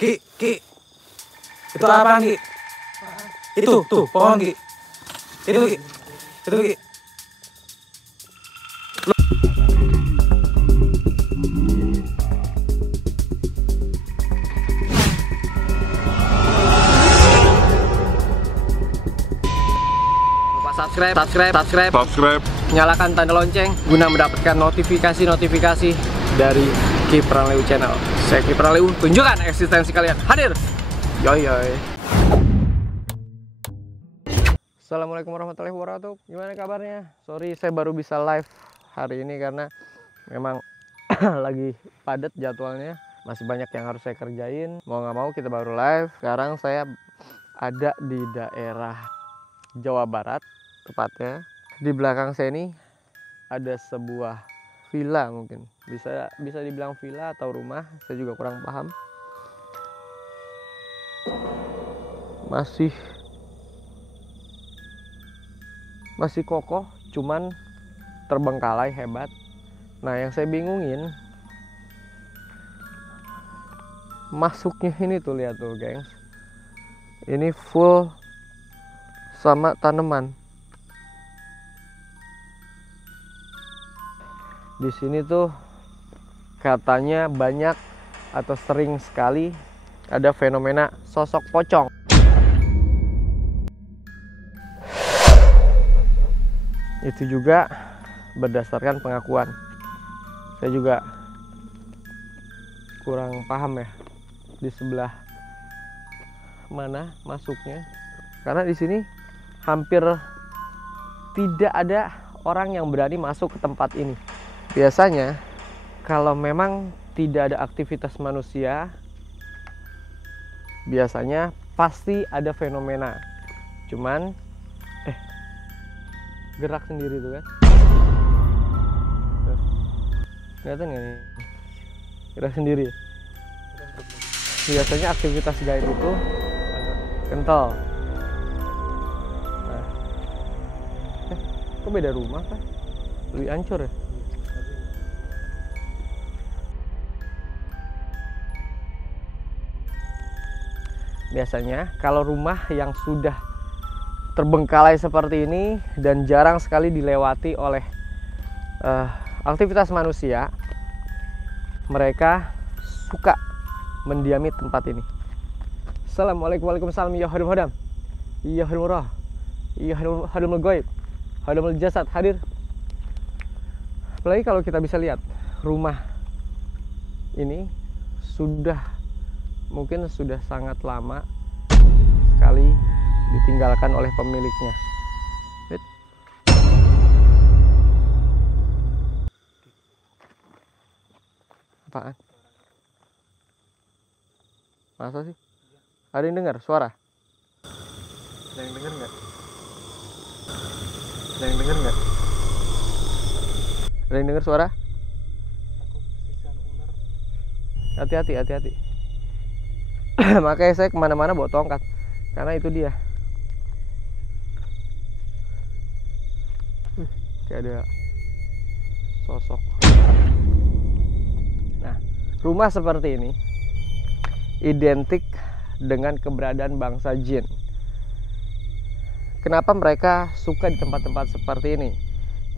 Ki, Ki. Itu apaan, Ki? Itu, tuh, pohon, Ki. Itu, Ki. Itu, Ki. Subscribe. Nyalakan tanda lonceng guna mendapatkan notifikasi dari Ki Prangleu Channel. Saya Ki Prangleu, tunjukkan eksistensi kalian. Hadir. Yoi. Assalamualaikum warahmatullahi wabarakatuh. Gimana kabarnya? Sorry saya baru bisa live hari ini karena memang lagi padat jadwalnya. Masih banyak yang harus saya kerjain. Mau nggak mau kita baru live. Sekarang saya ada di daerah Jawa Barat, tepatnya di belakang saya ini ada sebuah villa, mungkin bisa dibilang villa atau rumah, saya juga kurang paham. Masih kokoh, cuman terbengkalai hebat. Nah, yang saya bingungin masuknya ini tuh, lihat tuh, gengs. Ini full sama tanaman. Di sini tuh katanya banyak atau sering sekali ada fenomena sosok pocong. Itu juga berdasarkan pengakuan. Saya juga kurang paham ya di sebelah mana masuknya. Karena di sini hampir tidak ada orang yang berani masuk ke tempat ini. Biasanya kalau memang tidak ada aktivitas manusia, biasanya pasti ada fenomena. Cuman gerak sendiri tuh kan. Kelihatan nggak nih? Gerak sendiri. Biasanya aktivitas gaib itu kental. Nah. Kok beda rumah kan? Lebih hancur ya? Biasanya kalau rumah yang sudah terbengkalai seperti ini dan jarang sekali dilewati oleh aktivitas manusia, mereka suka mendiami tempat ini. Assalamualaikum warahmatullahi wabarakatuh. Ya hadam hadam, ya hadam murah, ya hadam goib, hadam jasad, hadir. Apalagi kalau kita bisa lihat rumah ini mungkin sudah sangat lama sekali ditinggalkan oleh pemiliknya. Apaan? Masa sih? Ada yang dengar suara? Ada yang dengar nggak? Ada yang dengar nggak? Ada yang dengar suara? Hati-hati. Makanya saya kemana-mana bawa tongkat, karena itu dia. Kayak ada sosok. Nah, rumah seperti ini identik dengan keberadaan bangsa jin. Kenapa mereka suka di tempat-tempat seperti ini?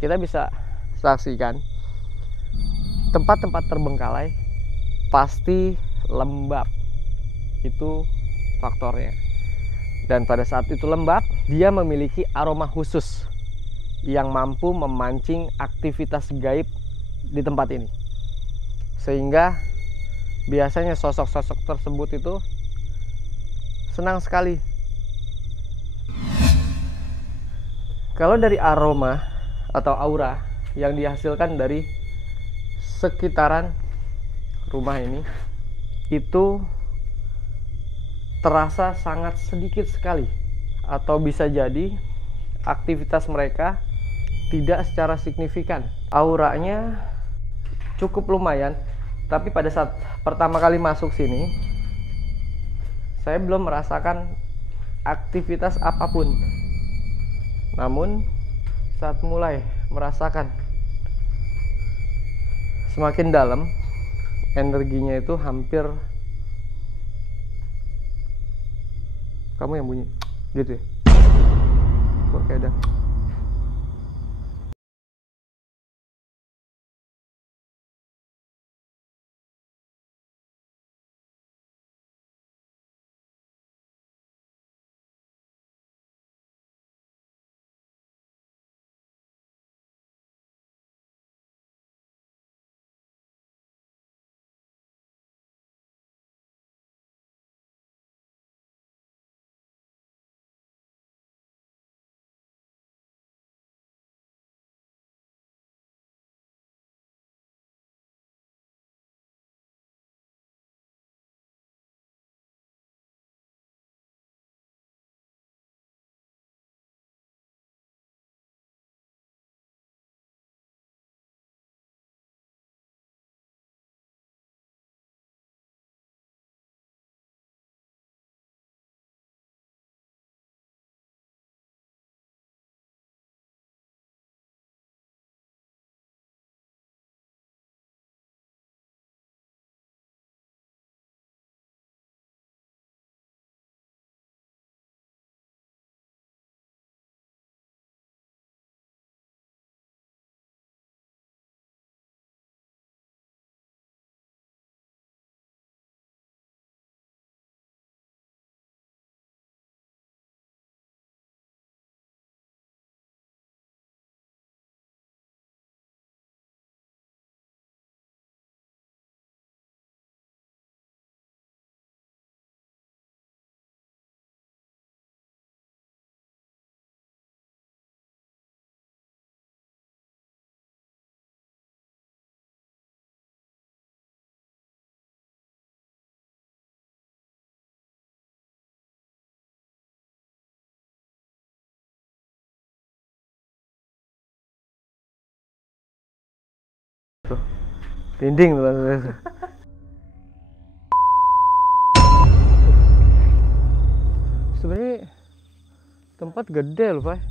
Kita bisa saksikan tempat-tempat terbengkalai pasti lembab. Itu faktornya. Dan pada saat itu lembab, dia memiliki aroma khusus yang mampu memancing aktivitas gaib di tempat ini. Sehingga biasanya sosok-sosok tersebut itu senang sekali. Kalau dari aroma atau aura yang dihasilkan dari sekitaran rumah ini, itu terasa sangat sedikit sekali, atau bisa jadi aktivitas mereka tidak secara signifikan. Auranya cukup lumayan, tapi pada saat pertama kali masuk sini saya belum merasakan aktivitas apapun. Namun saat mulai merasakan semakin dalam, energinya itu hampir Kamu yang bunyi gitu ya? Kok kayak ada. Tuh, tinding tuh langsung. Sebenarnya tempat gede loh, Pak.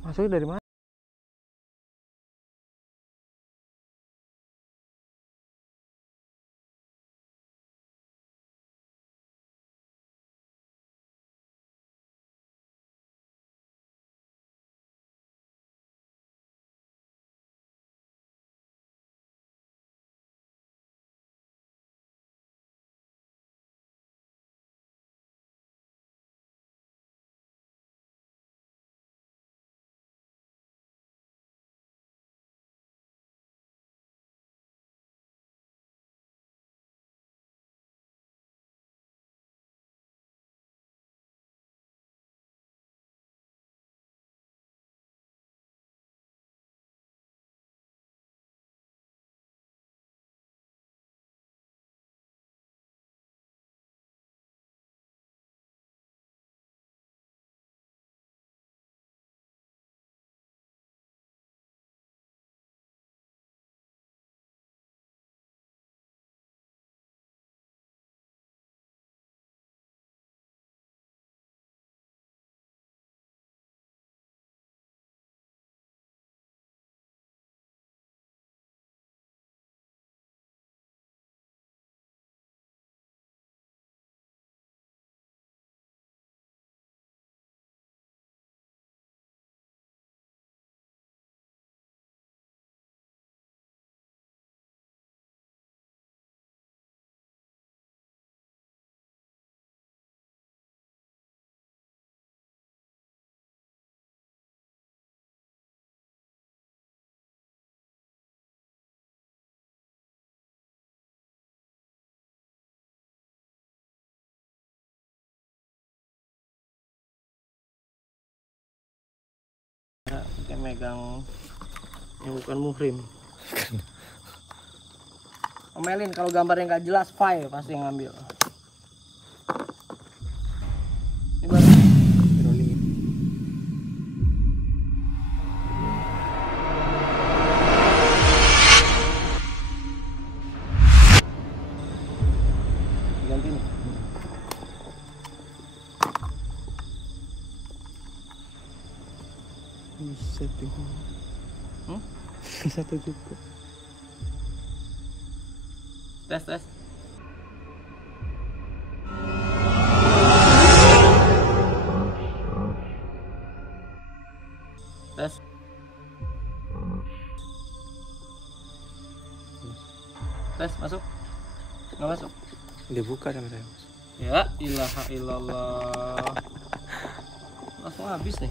Masuknya dari mana? Kayak megang yang bukan muhrim. Omelin kalau gambarnya nggak jelas, file pasti yang ngambil. Ini baru hidrolik. Ganti nih. Setting. Satu cukup. Tes. Tes. Tes, masuk. Nggak masuk. Dibuka sama saya. Ya, ilaha illallah. Langsung habis nih.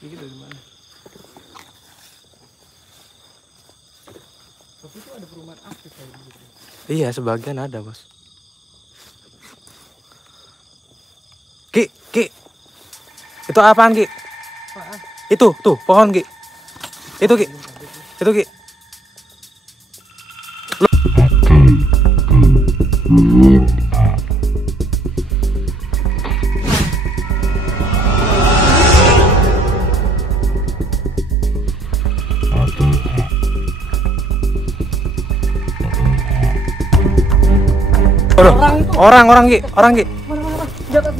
Ini dari mana? Tapi itu ada perumahan aktif kayak gitu. Iya, sebagian ada, Bos. Ki. Itu apaan, Ki? Apaan? Itu, tuh, pohon, Ki. Itu, Ki. Itu, Ki. Orang, Ki. Mana? Jatuh.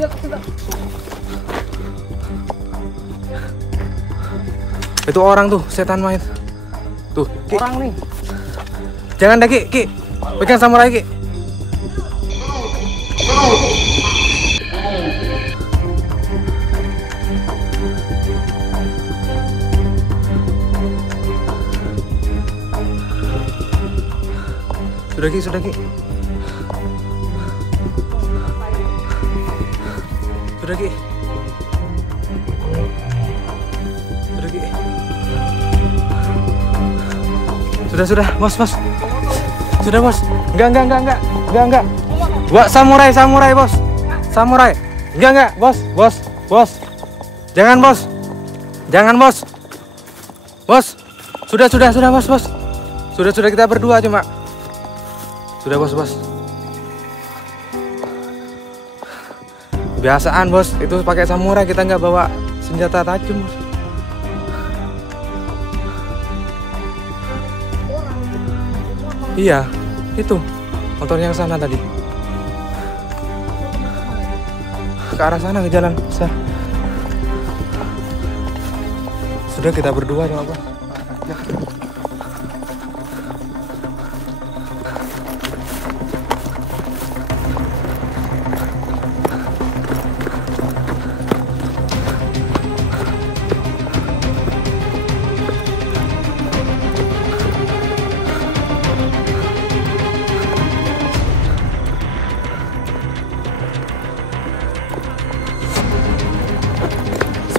Itu orang tuh, setan main. Tuh, Ki. Orang nih. Jangan dah, Ki. Pegang samurai, Ki. Sudah, Ki. Sudah, Ki. Sudah, Bos. Sudah, Bos. Enggak. Wah, samurai, Bos. Samurai. Enggak, Bos. Jangan, Bos. Bos. Sudah, Bos. Sudah kita berdua cuma. Sudah, Bos. Biasaan, Bos. Itu pakai samurai, kita nggak bawa senjata tajam, Bos. Iya, itu motornya ke sana tadi. Ke arah sana, ke jalan besar. Sudah, kita berdua cuma, Bos.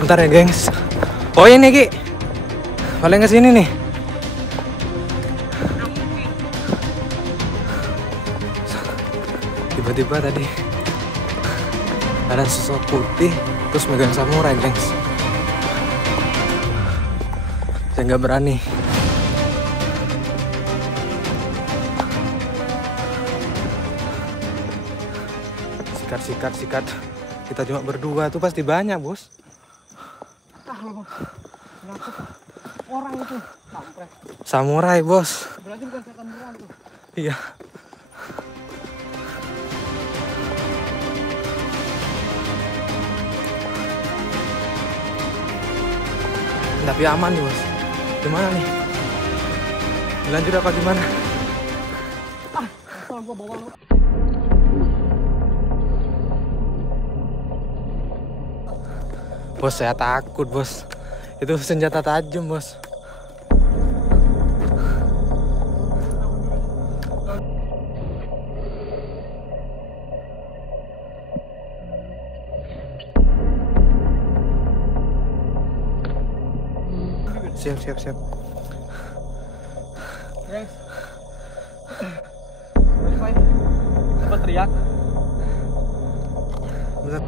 Sebentar ya, gengs. Oh, ini, Ki. Paling ke sini nih. Tiba-tiba tadi ada sosok putih terus megang samurai, gengs. Saya nggak berani. Sikat. Kita cuma berdua tuh pasti banyak, Bos. Orang itu kampret. Samurai, Bos. Berarti bukan setan beneran tuh. Iya. Tapi aman nih, Bos. Gimana nih? Lanjut apa gimana? Asal gua bawa lu. Bos, saya takut, Bos. Itu senjata tajam, Bos. Siap. Guys. Wifi. Coba teriak. Bentar.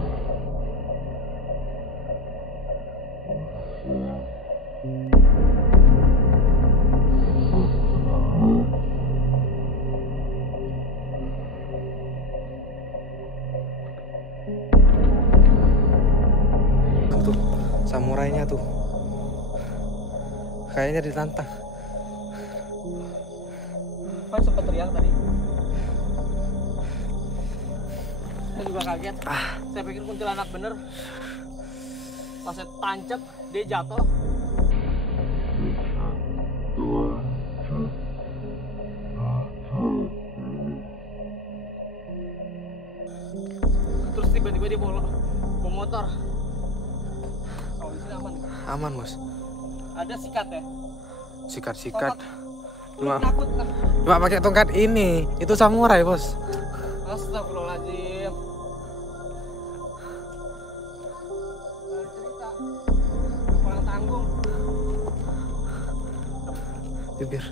Tuh, samurainya tuh. Kayaknya ditantang. Kan sempat teriak tadi. Saya juga kaget. Saya pikir kuntilanak bener. Pas saya tancap, dia jatuh. Terus tiba-tiba tiba-tiba dia bawa motor. Kalau di sini aman. Aman, Bos. Ada sikat ya? Sikat. Lu takut kan? Cuma pakai tongkat ini. Itu samurai, Bos. Astagfirullahaladzim. Cerita kurang tanggung. Bibir.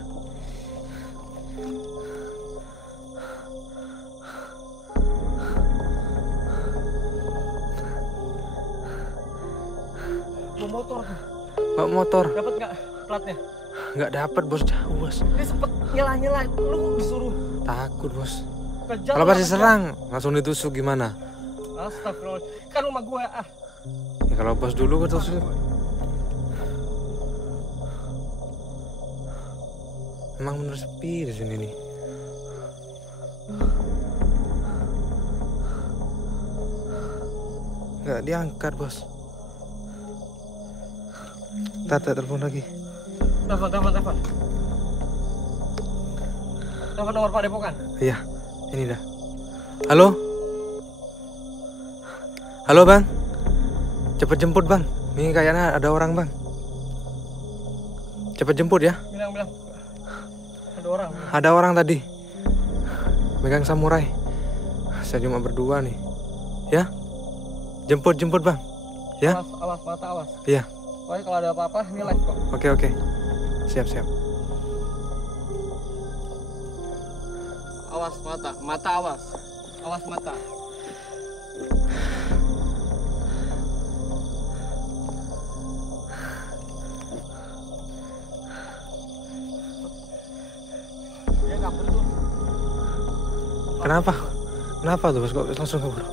Bawa motor. Dapat nggak platnya? Nggak dapat, Bos. Jauh, Bos. Dia sempet nyela-nyela. Lu disuruh Takut, Bos. kejar. Kalau pasti serang, langsung ditusuk gimana? Astagfirullah. Kan rumah gue Ya, kalau Bos dulu ketusuk. Emang bener sepi di sini nih. Nggak diangkat, Bos. Tata telepon lagi. Telepon. Telepon nomor Pak Depokan. Iya, ini dah. Halo? Halo, Bang. Cepet jemput, Bang. Ini kayaknya ada orang, Bang. Cepet jemput ya. Bilang. Ada orang. Ada orang tadi. Megang samurai. Saya cuma berdua nih. Ya? Jemput, Bang. Ya? Awas, mata awas. Iya. Pokoknya kalau ada apa-apa, ini live kok. Oke. Siap. Awas mata awas. Awas mata. Dia kabur tuh. Kenapa tuh, Bos? Kok langsung kabur?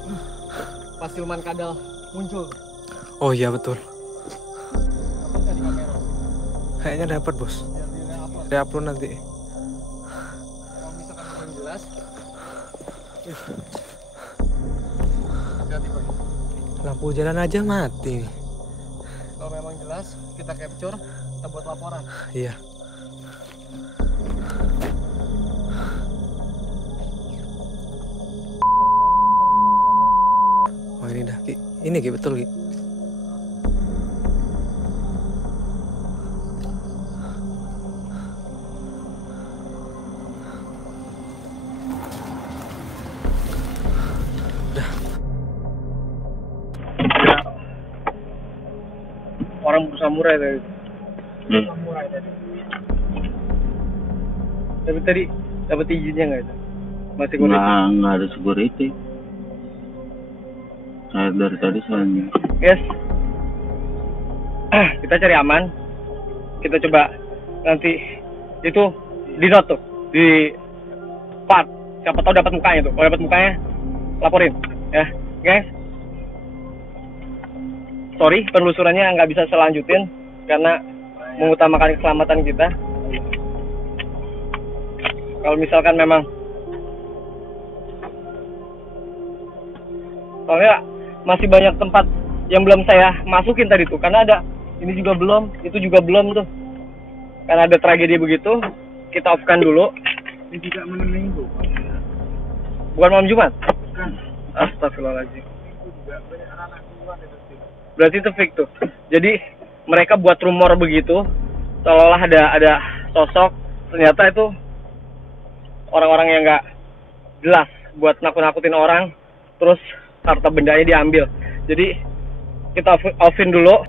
Pas siluman kadal muncul. Oh iya, betul. Dapat nggak di kamera? Kayaknya dapat, Bos. Biar dia upload. Di-upload nanti. Kalau misalkan belum jelas. Hati-hati, Pak. Lampu jalan aja mati nih. Kalau memang jelas, kita capture, kita buat laporan. Iya. Oh ini dah, Ki. Ini Ki, betul Ki. Orang bersamurai tadi. Samurai tadi. Tapi tadi dapat izinnya nggak itu? Masih kulit? Nggak ada security. Saya dari tadi soalnya. Yes. Kita cari aman. Kita coba nanti itu di note tuh, di part. Siapa tahu dapat mukanya tuh. Kalau dapat mukanya, laporin, ya, guys. Sorry, penelusurannya nggak bisa selanjutin karena mengutamakan keselamatan kita. Kalau misalkan memang, soalnya masih banyak tempat yang belum saya masukin tadi tuh, karena ada ini juga belum, itu juga belum tuh. Karena ada tragedi begitu, kita off-kan dulu. Ini juga malam minggu. Bukan malam Jumat? Bukan. Astagfirullahaladzim. Itu juga banyak anak keluar itu sih. Berarti itu fake tuh. Jadi mereka buat rumor begitu, seolah-olah ada sosok, ternyata itu orang-orang yang nggak jelas buat nakut-nakutin orang, terus harta bendanya diambil. Jadi kita offin dulu.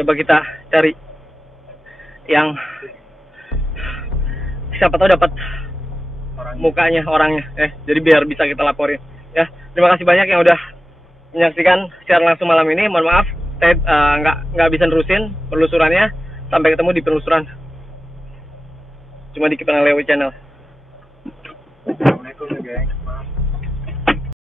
Coba kita cari yang siapa tahu dapat mukanya orangnya. Jadi biar bisa kita laporin. Ya, terima kasih banyak yang udah menyaksikan siaran langsung malam ini. Mohon maaf, saya nggak bisa nerusin penelusurannya. Sampai ketemu di penelusuran. Cuma di Kipanang Lewi Channel. Assalamualaikum, guys.